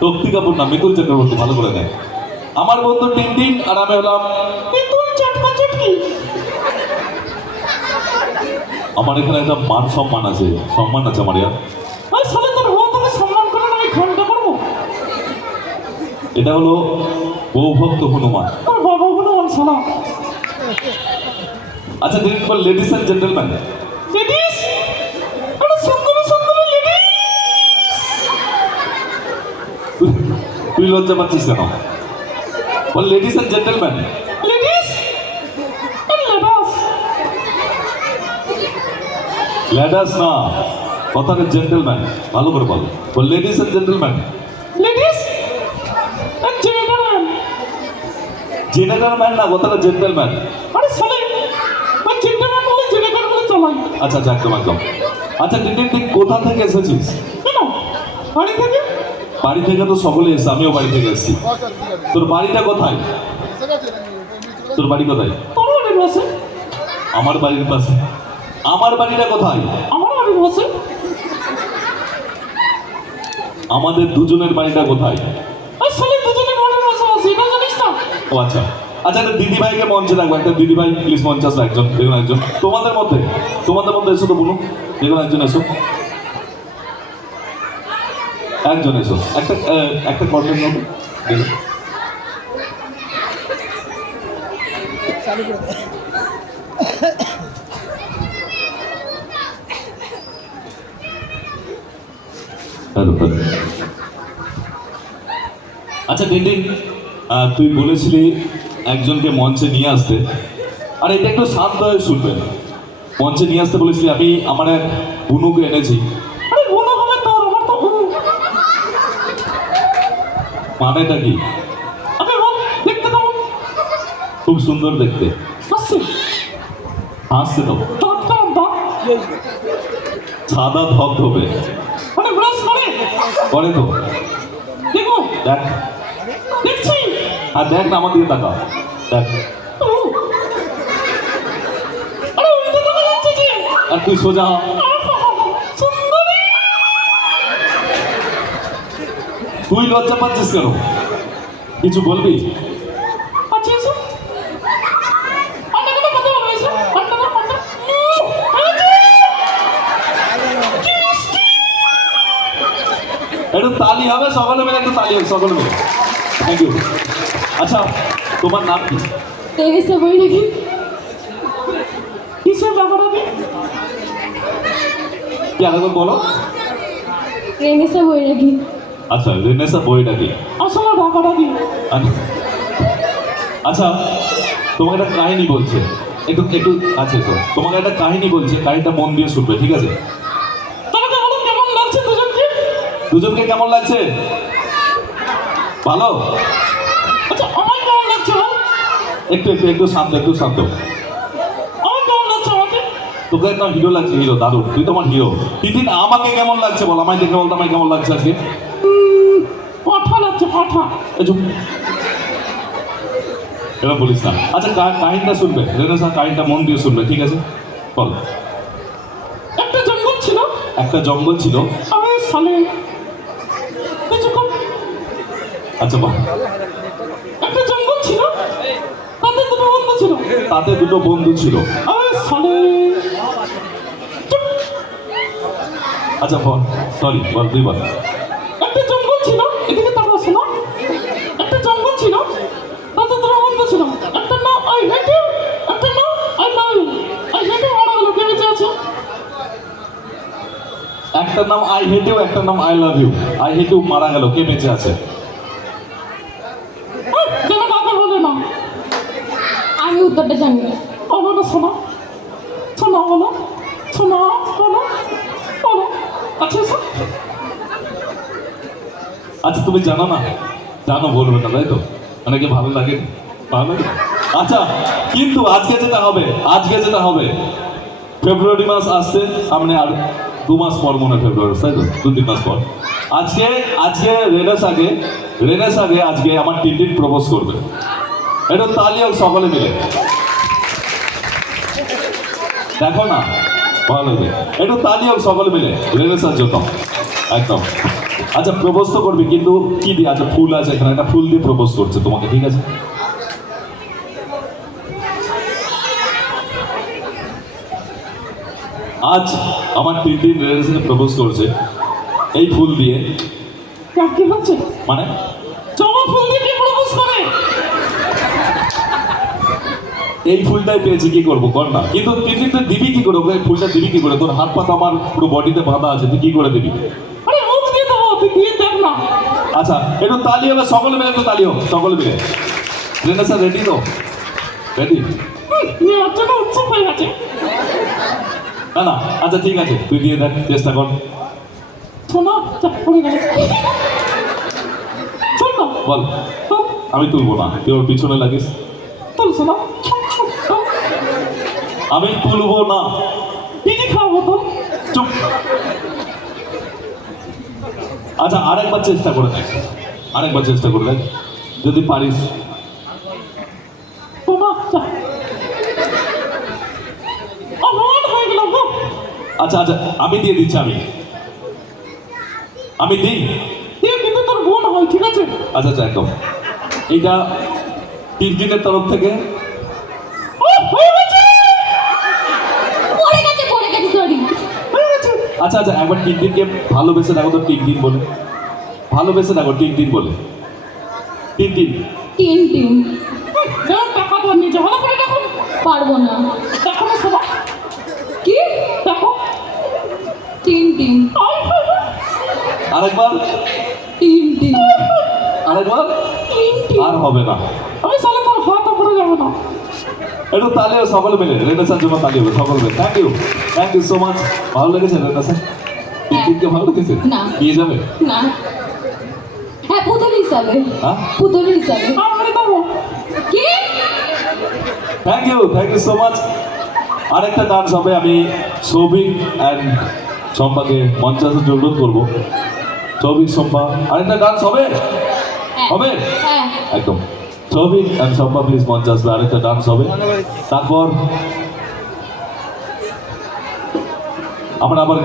শক্তি কাপুর না, মিতুল চক্রবর্তী, ভালো করে দেয়। আমার বন্ধু টিনটিন আর আমি হলাম মিতুল চটপচটকি। আমার এখানে একটা মান সম্মান আছে, সম্মান আছে আমার। ইয়ার এটা হলো বৌভক্ত হনুমান। আচ্ছা দিন পর লেডিস এন্ড জেন্টলম্যান, লেডিস তুই লজ্জা পাচ্ছিস কেন? বল লেডিস এন্ড জেন্টলম্যান, লেডিস ল্যাডাস না, কথাটা জেন্টলম্যান, ভালো করে বল। বল ladies and gentleman, ladies and gentleman, gentleman না, কথাটা জেন্টলম্যান। আরে সালে জেন্টলম্যান বলে জেন্টলম্যান বলে চালাই। আচ্ছা আচ্ছা, একদম একদম। আচ্ছা টিনটিন, তুই কোথা থেকে এসেছিস? কেন বাড়ি থেকে? বাড়ি থেকে তো সকলে এসে, আমিও বাড়ি থেকে এসেছি। তোর বাড়িটা কোথায়? তোর বাড়ি কোথায়? তোর বাড়ির পাশে। আমার বাড়ির পাশে? আমার বাড়িটা কোথায়? আমার বাড়ির পাশে। আমাদের দুজনের বাড়িটা কোথায়? আসলে দুজনের বাড়ির পাশে আছে, এটা জানিস না? ও আচ্ছা আচ্ছা, একটা দিদি ভাইকে মঞ্চে রাখবো। একটা দিদি ভাই প্লিজ মঞ্চে আসো, একজন, দেখুন একজন তোমাদের মধ্যে এসো তো, বলুন দেখুন একজন এসো, একজন এসো, একটা কর্মের মতো দেখুন। আচ্ছা টিনটিন, তুই বলেছিলি একজনকে মঞ্চে নিয়ে আসতে, আর এটা একটু শান্ত হয়ে শুনবেন। মঞ্চে নিয়ে আসতে বলেছিলি, আমি আমার এক বুনুকে এনেছি। মানেটা কি? খুব সুন্দর দেখতে, হাসছে তো, সাদা ধবধবে করে তো, দেখ দেখছি, আর দেখ না আমার দিকে তাকা, দেখ। আর তুই সোজা, তুই লজ্জা পাচ্ছিস কেন? কিছু বলবি? একটু তালি হবে, সকলে মিলে একটু তালি হবে, সকলে মিলে। Thank you. আচ্ছা তোমার নাম কি? কিসের ব্যাপারে কি আরেকবার বলো? রেনেসা বৈরাগী। আচ্ছা রেনেসা বৈরাগী, আসলে ঢাকাটা কি? আচ্ছা তোমাকে একটা কাহিনী বলছে, একটু একটু আছে তো, তোমাকে একটা কাহিনী বলছে, কাহিনীটা মন দিয়ে শুনবে, ঠিক আছে? কেমন লাগছে দুজনকে? দুজনকে কেমন লাগছে? ভালো? আচ্ছা আমার কেমন লাগছে? একটু একটু একটু শান্ত, একটু শান্ত। আমার কেমন লাগছে? আমাকে তোকে একদম হিরো লাগছে, হিরো, দারুণ, তুই তোমার হিরো। টিনটিন আমাকে কেমন লাগছে বল, আমায় দেখে বলতো আমায় কেমন লাগছে আজকে? পাঠা লাগছে, পাঠা। এবার বলিস না। আচ্ছা কাহিনীটা শুনবে, রেনেসা কাহিনীটা মন দিয়ে শুনবে, ঠিক আছে? বল। একটা জঙ্গল ছিল। একটা জঙ্গল ছিল। আরে সালে কিছুক্ষণ। আচ্ছা বল। একটা জঙ্গল ছিল, তাতে দুটো বন্ধু ছিল। তাতে দুটো বন্ধু ছিল। আরে সালে। আচ্ছা বল, সরি বল, তুই বল। একটা জঙ্গল ছিল, এদিকে তাকাও শোনো। একটা জঙ্গল ছিল, তাতে দুটো বন্ধু ছিল। একটা নাম আই হেট ইউ, একটা নাম I love you. I hate you মারা গেল, কে বেঁচে আছে? একটা নাম আই হেট ইউ, একটা নাম I love you. I hate you মারা গেল, কে বেঁচে আছে? কেন কাকা বলে না? আমি উত্তরটা জানি না। বলো শোনো, শোনো বলো, শোনো বলো, বলো। আচ্ছা স্যার, আচ্ছা তুমি জানো না? জানো, বলবে না তাই তো? অনেকে ভালো লাগে, ভালো লাগে। আচ্ছা কিন্তু আজকে যেটা হবে, ফেব্রুয়ারি মাস আসছে সামনে, আর 2 মাস পর মনে হয় ফেব্রুয়ারি, তাই তো? 2-3 মাস পর। আজকে রেনেস আগে আজকে আমার টিনটিন প্রপোজ করবে। এটা তালি হোক সকলে মিলে, দেখো না ভালো লাগবে। একটু তালি হোক সকলে মিলে রেনেসার জন্য, একদম। আচ্ছা প্রপোজ তো করবি, কিন্তু কি দিয়ে? আচ্ছা ফুল আছে এখানে, একটা ফুল দিয়ে প্রপোজ করছে তোমাকে, ঠিক আছে? আজ আমার টিনটিন রেনেসাকে প্রপোজ করছে এই ফুল দিয়ে। কি হচ্ছে? মানে জবা ফুল দিয়ে কি প্রপোজ করে? এই ফুলটাই পেয়েছি, কি করবো কর না। কিন্তু টিনটিন তো দিবি কি করে? ওকে ফুলটা দিবি কি করে? তোর হাত পাতা আমার পুরো বডিতে বাঁধা আছে, তুই কি করে দিবি? আরে মুখ দিয়ে দেবো, তুই দিয়ে দেখ না। আচ্ছা একটু তালি হবে, সকলে মিলে একটু তালি হোক, সকলে মিলে। রেনেসা রেডি তো? রেডি? নেওয়ার জন্য উৎসব হয়ে গেছে। না না, আচ্ছা ঠিক আছে, তুই দিয়ে দেখ, চেষ্টা কর। শোনো, চাপ পড়ে গেল। শোন না, বল। তো আমি তুলবো না, তুই ওর পিছনে লাগিস। তোর শোনো, আমি তুলবো না। পিঠে খাওয়াবো তো। চুপ। আচ্ছা আরেকবার চেষ্টা করে দেখ, আরেকবার চেষ্টা করে দেখ, যদি পারিস। শোনো, চাপ। অপমান হয়ে গেল গো। আচ্ছা আচ্ছা আমি দিয়ে দিচ্ছি, আমি দিই। তুই কিন্তু তোর বোন হয়, ঠিক আছে? আচ্ছা আচ্ছা একদম। এইটা টিনটিনের তরফ থেকে। ও, হয়ে গেছে, পড়ে গেছে সরি। হয়ে গেছে। আচ্ছা আচ্ছা একবার টিনটিনকে ভালোবেসে দেখো তো, টিনটিন বলে ভালোবেসে দেখো, টিনটিন বলে। টিনটিন। Tin tin. যেমন টাকা তোর নিচে ভালো করে দেখো। পারবো না। দেখো না সবাই, কি? দেখো। টিন টিন। আরেকবার, টিন টিন। আরেকবার। টিন টিন। আর হবে না। আমি সালে তোর হাত উপরে যাবে না। একটু তালিও সকলে মিলে, রেনেসার জন্য তালি হবে সকলে মিলে। Thank you so much. ভালো লেগেছে রেনেসা? টিনটিনকে ভালো লেগেছে? না। নিয়ে যাবে? না। হ্যাঁ, পুতুল হিসাবে। হ্যাঁ? পুতুল হিসাবে। আমি দেবো। কি? Thank you so much. আরেকটা ডান্স হবে, আমি সৌভিক অ্যান্ড সম্পাকে মঞ্চে আসার জন্য অনুরোধ করবো। সৌভিক, সম্পা, আরেকটা ডান্স হবে? হ্যাঁ। হবে? হ্যাঁ। একদম। সৌভিক অ্যান্ড সম্পা প্লিজ মঞ্চে আসবে, আরেকটা ডান্স হবে। তারপর আমরা আবার